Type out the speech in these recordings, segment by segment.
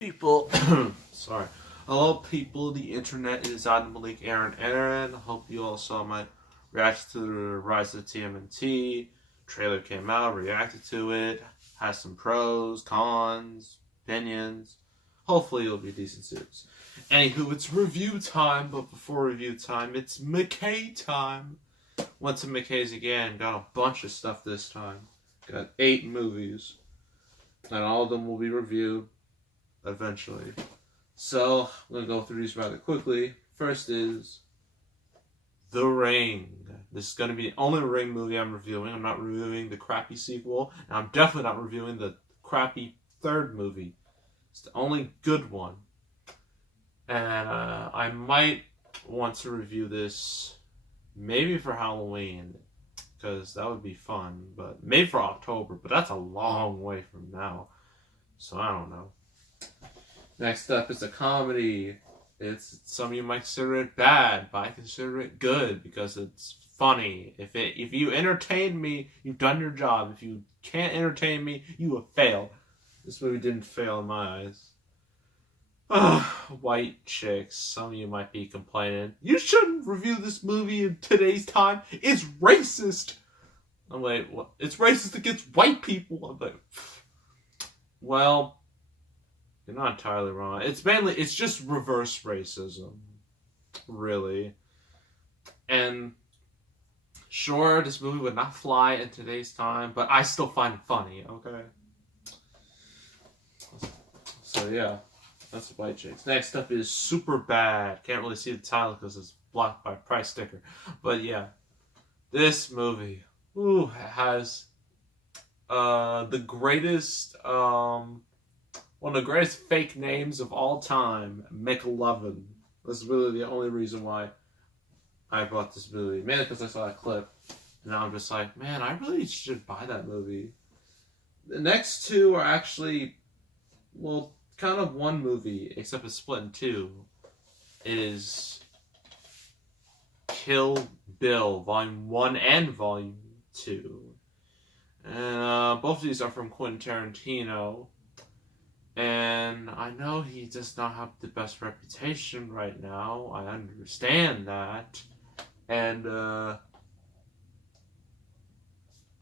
People, sorry. Hello, people. The internet is on Malik Aaron. Hope you all saw my reaction to the Rise of TMNT. Trailer came out, reacted to it, has some pros, cons, opinions. Hopefully, it'll be a decent series. Anywho, it's review time, but before review time, it's McKay time. Went to McKay's again, got a bunch of stuff this time. Got 8 movies, and all of them will be reviewed eventually. So, I'm going to go through these rather quickly. First is The Ring. This is going to be the only Ring movie I'm reviewing. I'm not reviewing the crappy sequel, and I'm definitely not reviewing the crappy third movie. It's the only good one. And I might want to review this maybe for Halloween, because that would be fun, but maybe for October, but that's a long way from now. So, I don't know. Next up is a comedy. Some of you might consider it bad, but I consider it good because it's funny. If you entertain me, you've done your job. If you can't entertain me, you have failed. This movie didn't fail in my eyes. White chicks. Some of you might be complaining, you shouldn't review this movie in today's time. It's racist. I'm like, what? It's racist against white people. I'm like, well, you're not entirely wrong. It's just reverse racism, really. And sure, this movie would not fly in today's time, but I still find it funny, okay? So yeah, that's White Chicks. Next up is Superbad. Can't really see the title because it's blocked by price sticker. But yeah, this movie has the greatest one of the greatest fake names of all time, McLovin. That's really the only reason why I bought this movie. Mainly because I saw that clip. And now I'm just like, man, I really should buy that movie. The next two are actually, well, kind of one movie, except it's split in two. It is Kill Bill, Volume 1 and Volume 2. And both of these are from Quentin Tarantino. And I know he does not have the best reputation right now. I understand that. And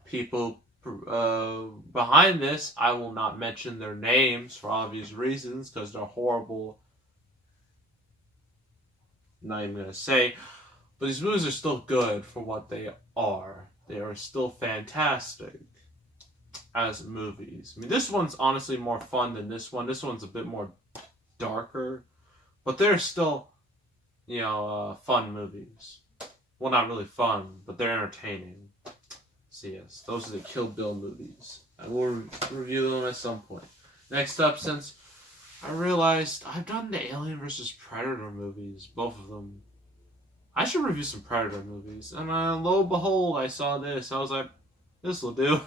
people behind this, I will not mention their names for obvious reasons, because they're horrible. Not even going to say. But these movies are still good for what they are. They are still fantastic as movies. I mean, this one's honestly more fun than this one. This one's a bit more darker, but they're still, fun movies. Well, not really fun, but they're entertaining. So yes, those are the Kill Bill movies. I will review them at some point. Next up, since I realized I've done the Alien vs. Predator movies, both of them, I should review some Predator movies. And lo and behold, I saw this. I was like, this will do.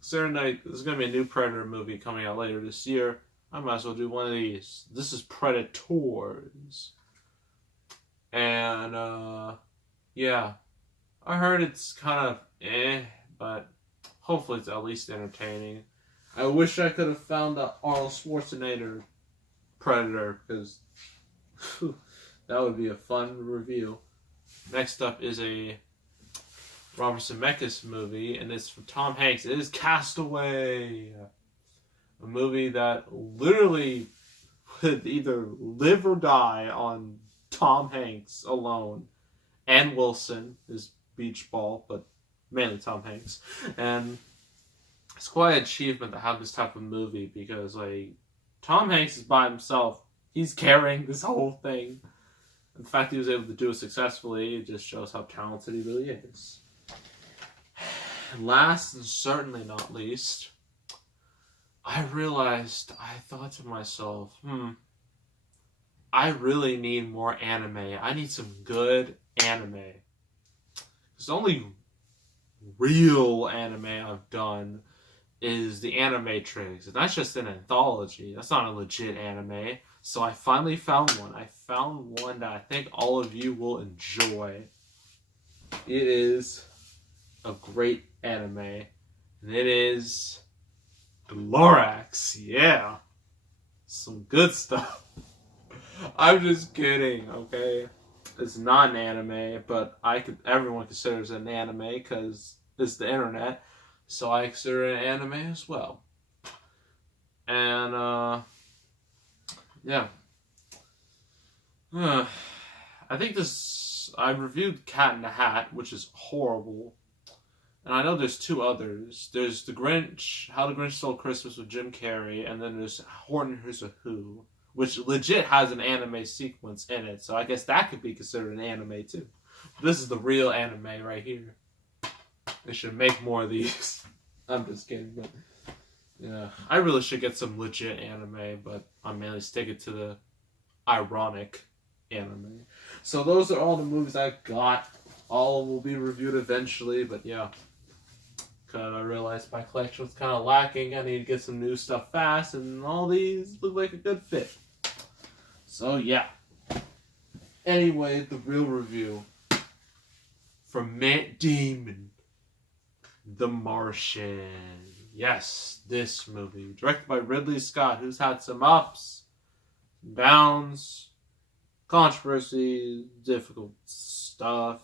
Considering there's going to be a new Predator movie coming out later this year, I might as well do one of these. This is Predators. And, yeah. I heard it's kind of but hopefully it's at least entertaining. I wish I could have found the Arnold Schwarzenegger Predator, because that would be a fun review. Next up is a Robert Zemeckis movie, and it's from Tom Hanks. It is Castaway, a movie that literally would either live or die on Tom Hanks alone, and Wilson, his beach ball, but mainly Tom Hanks. And it's quite an achievement to have this type of movie, because Tom Hanks is by himself. He's carrying this whole thing. The fact he was able to do it successfully, it just shows how talented he really is. Last and certainly not least, I thought to myself, I really need more anime. I need some good anime. Because the only real anime I've done is the Animatrix. And that's just an anthology. That's not a legit anime. So I finally found one. I found one that I think all of you will enjoy. It is a great anime, and it is Lorax. Yeah. some good stuff. I'm just kidding, okay? It's not an anime, but everyone considers it an anime because it's the internet, so I consider it an anime as well. And yeah, I think I reviewed Cat in the Hat, which is horrible, and I know there's two others. There's the Grinch, How the Grinch Stole Christmas with Jim Carrey, and then there's Horton Hears a Who, which legit has an anime sequence in it, so I guess that could be considered an anime too. This is the real anime right here. They should make more of these. I'm just kidding, but yeah, I really should get some legit anime, but I'm mainly sticking to the ironic anime. So those are all the movies I got. All will be reviewed eventually, but yeah. I realized my collection was kind of lacking. I need to get some new stuff fast, and all these look like a good fit. So yeah. Anyway, the real review from Matt Damon, The Martian. Yes, this movie, directed by Ridley Scott, who's had some ups, downs, controversy, difficult stuff.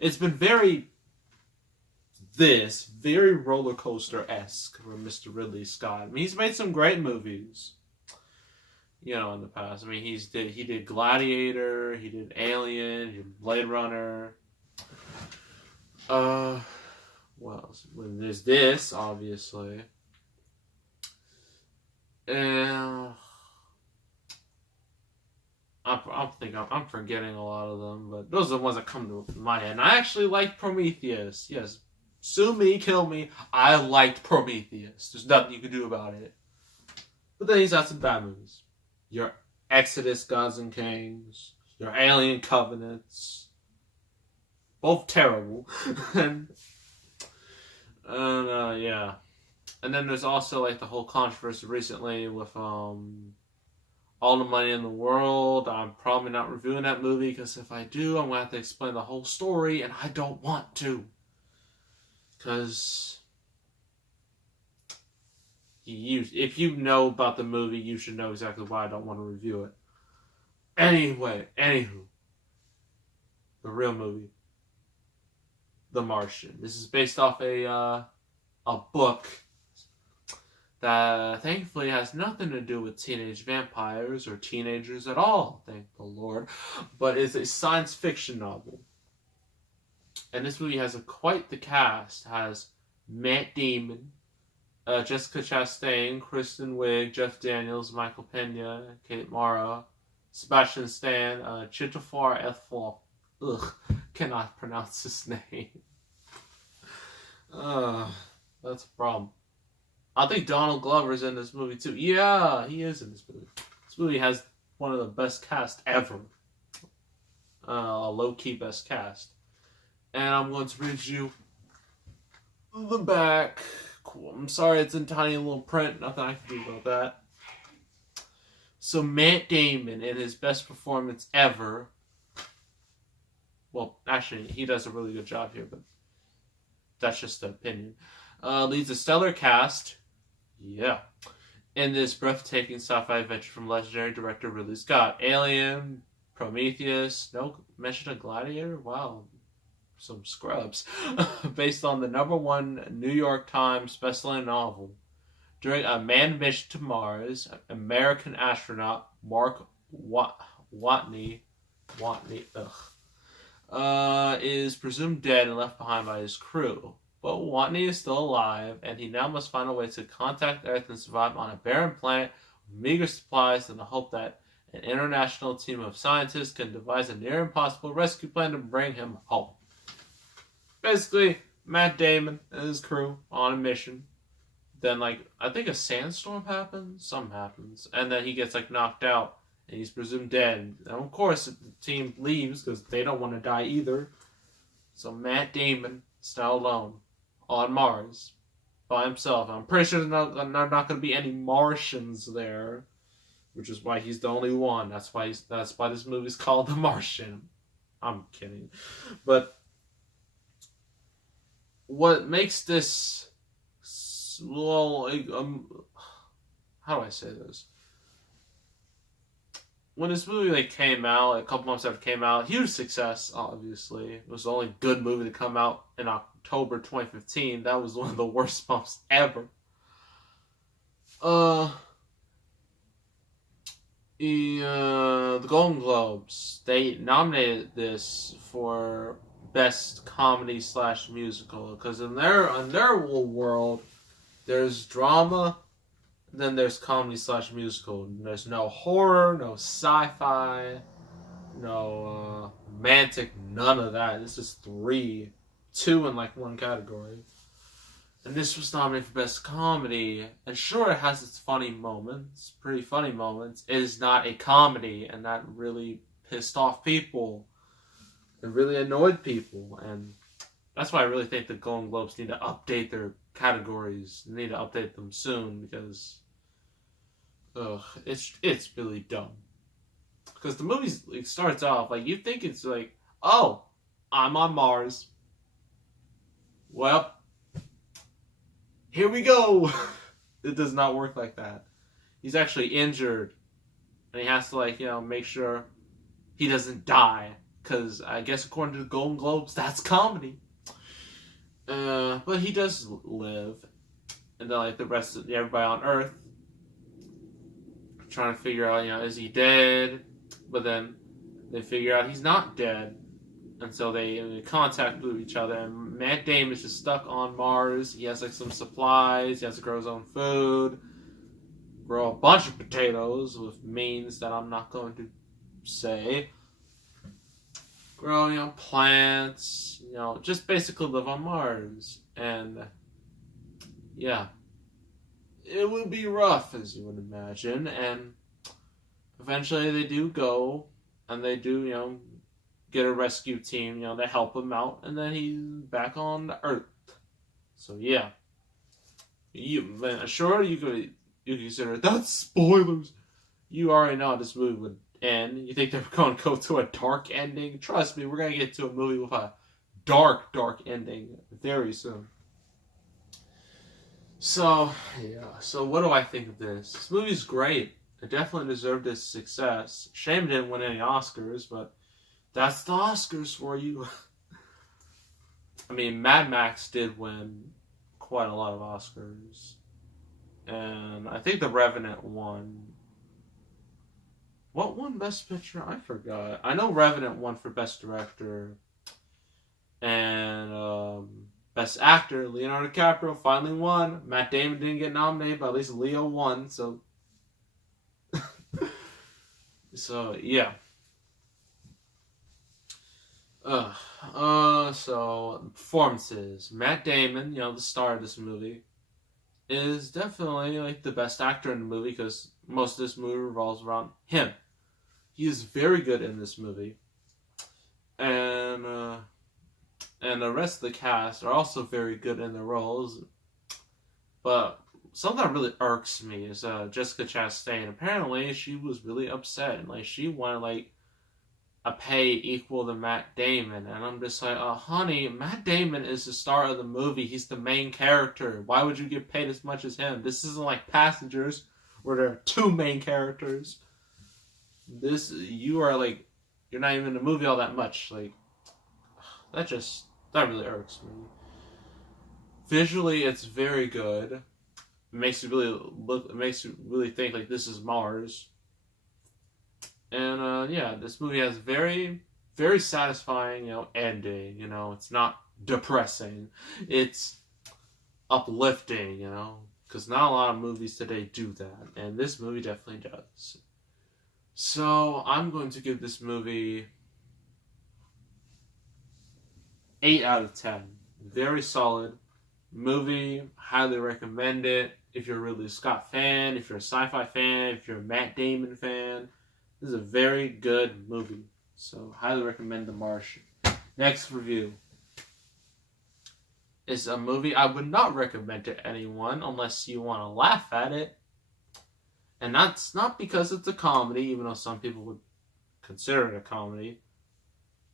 It's been very roller coaster-esque for Mr. Ridley Scott. I mean, he's made some great movies, in the past. I mean, he did Gladiator, he did Alien, he did Blade Runner. What else? When there's this, obviously. And I'm forgetting a lot of them, but those are the ones that come to my head. And I actually liked Prometheus. Yes, sue me, kill me. I liked Prometheus. There's nothing you can do about it. But then he's had some bad movies. Your Exodus, Gods and Kings. Your Alien Covenants. Both terrible. and yeah. And then there's also like the whole controversy recently with All the Money in the World. I'm probably not reviewing that movie because if I do, I'm going to have to explain the whole story, and I don't want to. Because if you know about the movie, you should know exactly why I don't want to review it. Anywho. The real movie. The Martian. This is based off a book that thankfully has nothing to do with teenage vampires or teenagers at all, thank the Lord, but it's a science fiction novel. And this movie has quite the cast. It has Matt Damon, Jessica Chastain, Kristen Wiig, Jeff Daniels, Michael Pena, Kate Mara, Sebastian Stan, Chitofar Ethel. Cannot pronounce his name. That's a problem. I think Donald Glover's in this movie too. Yeah, he is in this movie. This movie has one of the best cast ever. A low-key best cast. And I'm going to read you the back. Cool. I'm sorry it's in tiny little print. Nothing I can do about that. So Matt Damon, in his best performance ever. Well, actually, he does a really good job here, but that's just an opinion. Leads a stellar cast. Yeah. In this breathtaking sci-fi adventure from legendary director Ridley Scott. Alien, Prometheus, no mention of Gladiator? Wow. Some scrubs. Based on the #1 New York Times bestselling novel. During a manned mission to Mars, American astronaut Mark Watney is presumed dead and left behind by his crew. But Watney is still alive, and he now must find a way to contact Earth and survive on a barren planet with meager supplies in the hope that an international team of scientists can devise a near impossible rescue plan to bring him home. Basically, Matt Damon and his crew on a mission. Then, I think a sandstorm happens? Something happens. And then he gets, knocked out, and he's presumed dead. And, of course, the team leaves because they don't want to die either. So Matt Damon, still alone, on Mars, by himself. I'm pretty sure there's not going to be any Martians there, which is why he's the only one. That's why this movie's called The Martian. I'm kidding. But what makes this, how do I say this? when this movie came out, a couple months after it came out, huge success. Obviously, it was the only good movie to come out in October 2015. That was one of the worst months ever. The Golden Globes, they nominated this for best comedy / musical, because in their world, there's drama, then there's comedy / musical. There's no horror, no sci-fi, no romantic, none of that. This is two in one category. And this was nominated for Best Comedy. And sure, it has its funny moments, pretty funny moments. It is not a comedy, and that really pissed off people. It really annoyed people. And that's why I really think the Golden Globes need to update their categories. They need to update them soon, because it's really dumb. Because the movie starts off, you think it's oh, I'm on Mars. Well, here we go. It does not work like that. He's actually injured, and he has to make sure he doesn't die, because I guess according to the Golden Globes, that's comedy. But he does live, and then the rest of everybody on Earth trying to figure out, is he dead? But then they figure out he's not dead. And so they contact with each other, and Matt Damon is just stuck on Mars. He has some supplies. He has to grow his own food, grow a bunch of potatoes with means that I'm not going to say. Grow plants. Just basically live on Mars. And yeah, it would be rough, as you would imagine. And eventually they do go, and they do get a rescue team, to help him out, and then he's back on Earth. So yeah, you could consider that's spoilers. You already know how this movie would end. You think they're going to go to a dark ending? Trust me, we're going to get to a movie with a dark ending very soon. So yeah, so what do I think of this? This movie's great. It definitely deserved its success. Shame it didn't win any Oscars, but that's the Oscars for you. I mean, Mad Max did win quite a lot of Oscars. And I think The Revenant won. What won Best Picture? I forgot. I know Revenant won for Best Director. And Best Actor, Leonardo DiCaprio finally won. Matt Damon didn't get nominated, but at least Leo won. So, yeah. So performances. Matt Damon, the star of this movie, is definitely the best actor in the movie, because most of this movie revolves around him. He is very good in this movie, and the rest of the cast are also very good in their roles. But something that really irks me is Jessica Chastain. Apparently, she was really upset, and she wanted a pay equal to Matt Damon, and I'm just honey, Matt Damon is the star of the movie. He's the main character. Why would you get paid as much as him? This isn't like Passengers, where there are two main characters. You're not even in the movie all that much. That really irks me. Visually, it's very good. It makes you really think this is Mars. And yeah, this movie has very, very satisfying, ending. It's not depressing. It's uplifting, because not a lot of movies today do that, and this movie definitely does. So I'm going to give this movie 8 out of 10. Very solid movie. Highly recommend it. If you're a Ridley Scott fan, if you're a sci-fi fan, if you're a Matt Damon fan. This is a very good movie. So, highly recommend The Martian. Next review is a movie I would not recommend to anyone unless you want to laugh at it. And that's not because it's a comedy, even though some people would consider it a comedy.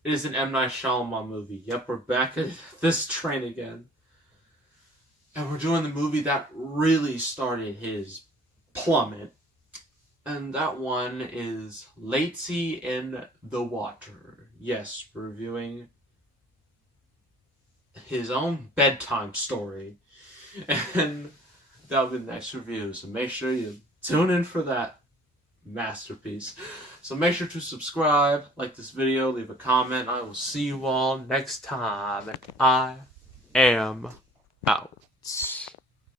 It is an M. Night Shyamalan movie. Yep, we're back at this train again. And we're doing the movie that really started his plummet. And that one is Lazy in the Water. Yes, reviewing his own bedtime story. And that'll be the next review. So make sure you tune in for that masterpiece. So make sure to subscribe, like this video, leave a comment. I will see you all next time. I am out.